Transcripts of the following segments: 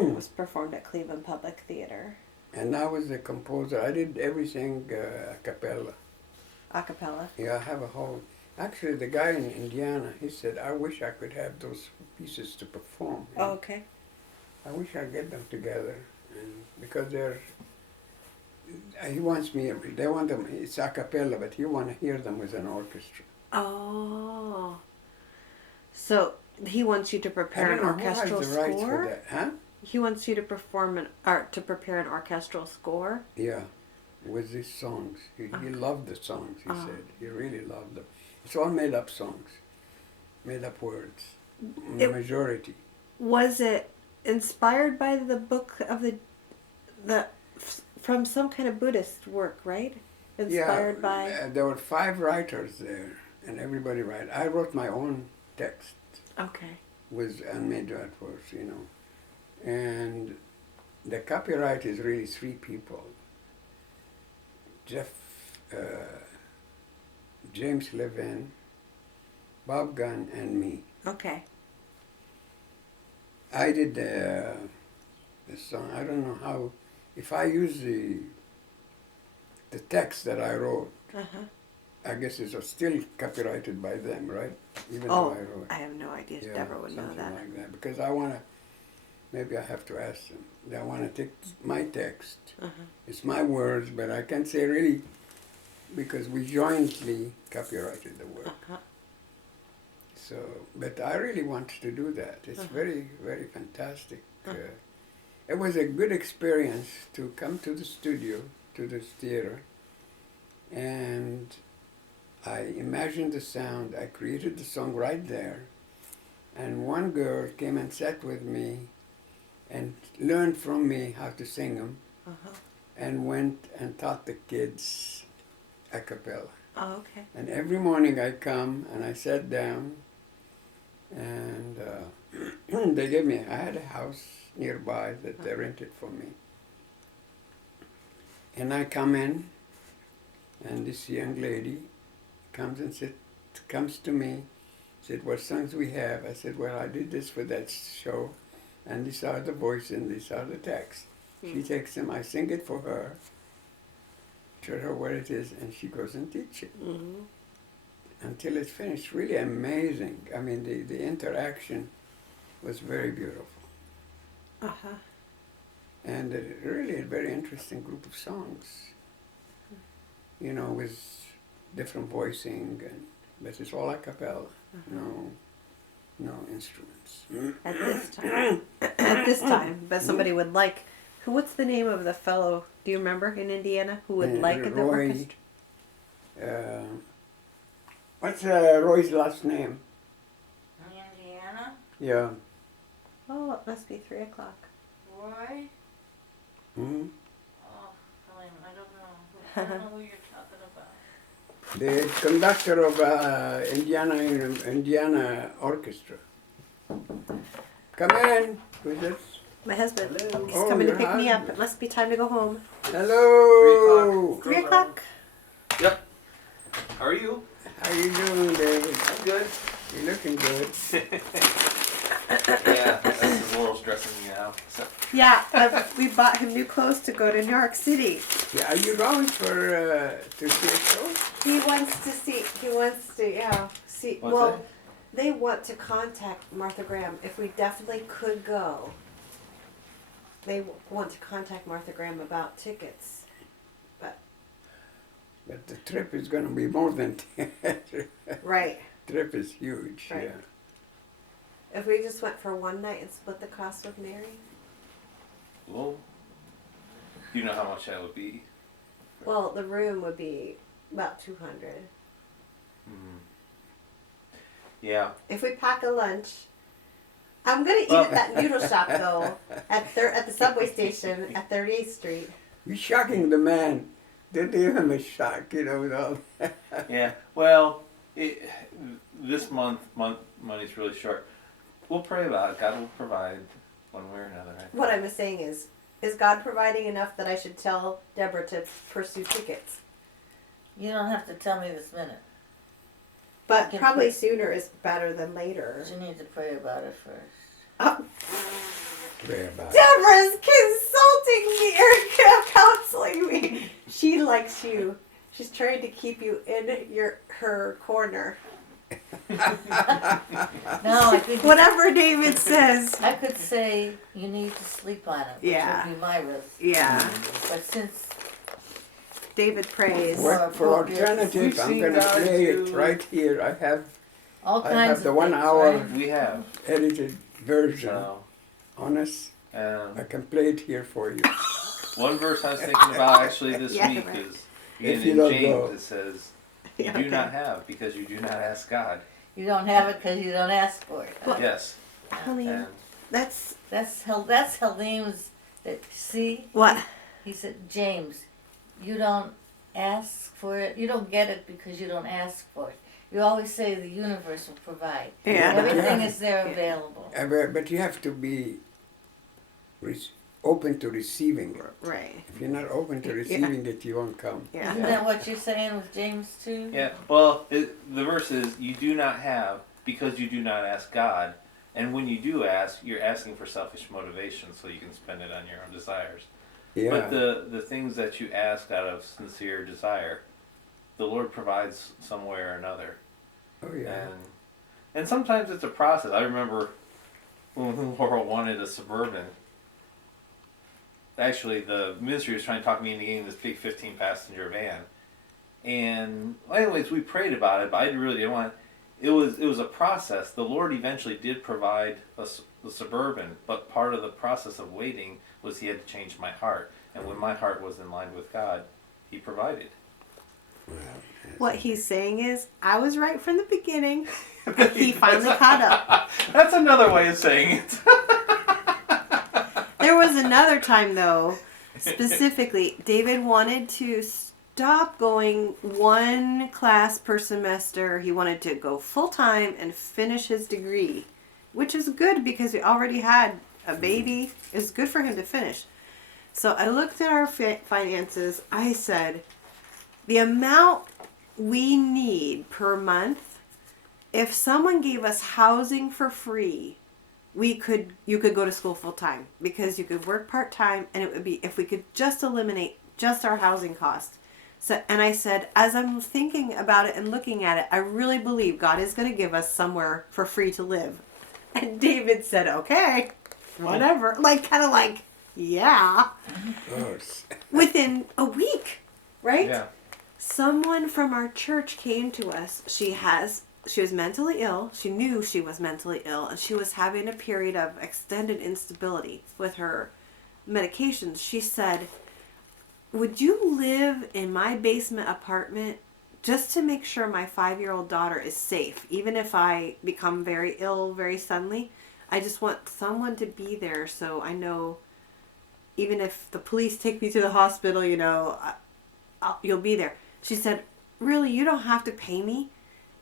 was performed at Cleveland Public Theater. And I was the composer. I did everything a cappella. A cappella. Yeah, I have a whole. Actually, the guy in Indiana, he said, I wish I could have those pieces to perform. Oh, okay. I wish I get them together, and because they're. He wants me. They want them. It's a cappella, but you want to hear them with an orchestra. Oh. So he wants you to prepare an orchestral who has the rights score? for that, huh? He wants you to to prepare an orchestral score? Yeah, with these songs. He loved the songs, he said. He really loved them. It's all made up songs, made up words, majority. Was it inspired by the book of from some kind of Buddhist work, right? Inspired by... There were 5 writers there, and everybody wrote. I wrote my own text. Okay. And made that words, And the copyright is really 3 people. James Levin, Bob Gunn, and me. Okay. I did the song. I don't know how. If I use the text that I wrote, I guess it's still copyrighted by them, right? Even though I wrote. I have no idea. Deborah would know that. Like that. Because I want to. Maybe I have to ask them. I want to take my text. It's my words, but I can't say really because we jointly copyrighted the work. So, but I really want to do that. It's very, very fantastic. It was a good experience to come to the studio, to this theater, and I imagined the sound. I created the song right there, and one girl came and sat with me and learned from me how to sing them, and went and taught the kids a cappella. Oh, okay. And every morning I come and I sat down, and they gave me, I had a house nearby that they rented for me. And I come in, and this young lady comes to me, said, what songs we have? I said, well, I did this for that show, and these are the voices and these are the texts. She takes them, I sing it for her, tell her what it is, and she goes and teach it. Until it's finished. Really amazing. I mean, the interaction was very beautiful. And really a very interesting group of songs. With different voicing, but it's all a cappella. No instruments. At this time. At this time. But somebody would like... What's the name of the fellow, do you remember, in Indiana, who would like the orchestra? What's Roy's last name? Indiana? Yeah. Oh, it must be 3 o'clock. Roy? Mm-hmm. Oh, Halim, I don't know. I don't know who you're talking about. The conductor of Indiana Orchestra. Come in. Who's this? My husband. Hello. He's coming to your pick me up. husband. It must be time to go home. Hello. 3 o'clock? Yep. How are you? How you doing, David? I'm good. You're looking good. Yeah, that's Laurel's dressing me out. So. Yeah, we bought him new clothes to go to New York City. Yeah, are you going to see a show? He wants to, see. What's well, that? they want to contact Martha Graham if we definitely could go. They want to contact Martha Graham about tickets. But the trip is going to be more than Right. Trip is huge. Right. Yeah. If we just went for one night and split the cost with Mary? Well, do you know how much that would be? Well, the room would be about $200. Yeah. If we pack a lunch, I'm gonna eat at that noodle shop though, at the subway station at 38th Street. You're shocking the man. Don't give him a shock, with all that. Yeah. Well, this money's really short. We'll pray about it. God will provide one way or another. I think. What I was saying is God providing enough that I should tell Deborah to pursue tickets? You don't have to tell me this minute. But probably sooner is better than later. You need to pray about it first. Oh. Pray about it. Deborah's consulting me or counseling me. She likes you. She's trying to keep you in her corner. No, I think Whatever David says. I could say you need to sleep on it, which Yeah. would be my risk. Yeah. But since David prays. Well, for alternative, We've I'm seen gonna God play it do- right here. all I kinds have of the 1 things, hour right? We have. edited version. So, Honest, I and can play it here for you. one verse I was thinking about actually this Yeah, week right. is If again you in don't James. go. It says, "You Yeah, do okay. not have because you do not ask God." You don't have it because you don't ask for it. Well- Yes, Halim, and that's That's Halim's. See, what? he said, James, you don't ask for it. You don't get it because you don't ask for it. You always say the universe will provide. Yeah. but you Everything have- is there Yeah. available. But you have to be open to receiving it. Right. If you're not open to Yeah. receiving it, you won't come. Yeah. Isn't that what you're saying with James too? yeah. Well, the verse is, "You do not have because you do not ask God." And when you do ask, you're asking for selfish motivation so you can spend it on your own desires. Yeah. But the things that you ask out of sincere desire, the Lord provides some way or another. Oh yeah. And sometimes it's a process. I remember when Laurel wanted a Suburban. Actually, the ministry was trying to talk me into getting this big 15-passenger van. And well, anyways, we prayed about it, but I really didn't want it. It was a process. The Lord eventually did provide the Suburban, but part of the process of waiting was He had to change my heart. And when my heart was in line with God, He provided. Well, What he's saying is, I was right from the beginning. And he finally caught up. That's another way of saying it. There was another time, though, specifically, David wanted to stop going one class per semester. He wanted to go full time and finish his degree, which is good because he already had a baby. It's good for him to finish. So I looked at our finances. I said, the amount we need per month, if someone gave us housing for free, you could go to school full time because you could work part time, and it would be, if we could just eliminate just our housing cost. So, and I said, as I'm thinking about it and looking at it, I really believe God is going to give us somewhere for free to live. And David said, okay, whatever. Like, kind of like, yeah. of course. Within a week, right? Yeah. Someone from our church came to us. She was mentally ill. She knew she was mentally ill, and she was having a period of extended instability with her medications. She said, would you live in my basement apartment just to make sure my 5-year-old daughter is safe, even if I become very ill very suddenly? I just want someone to be there so I know, even if the police take me to the hospital, you'll be there. She said, really, you don't have to pay me.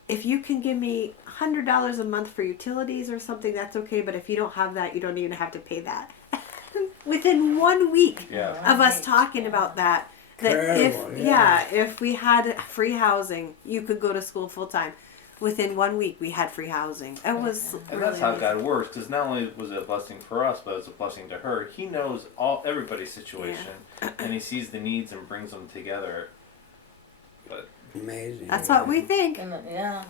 If you can give me $100 a month for utilities or something, that's okay. But if you don't have that, you don't even have to pay that. Within 1 week Yeah. of us talking about that Incredible, if we had free housing, you could go to school full time. Within 1 week, we had free housing. It was And really that's how amazing. God works, because not only was it a blessing for us, but it's a blessing to her. He knows everybody's situation, and He sees the needs and brings them together. But Amazing. That's what we think. Yeah.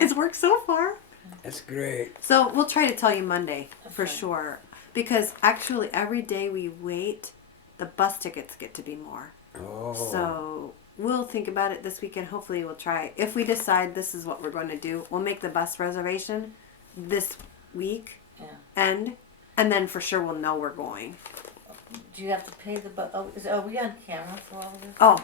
It's worked so far. That's great. So we'll try to tell you Monday for Okay. sure. Because actually every day we wait, the bus tickets get to be more. Oh. So we'll think about it this weekend. Hopefully we'll try. If we decide this is what we're going to do, we'll make the bus reservation this week and then for sure we'll know we're going. Do you have to pay the bus? Are we on camera for all of this? Oh.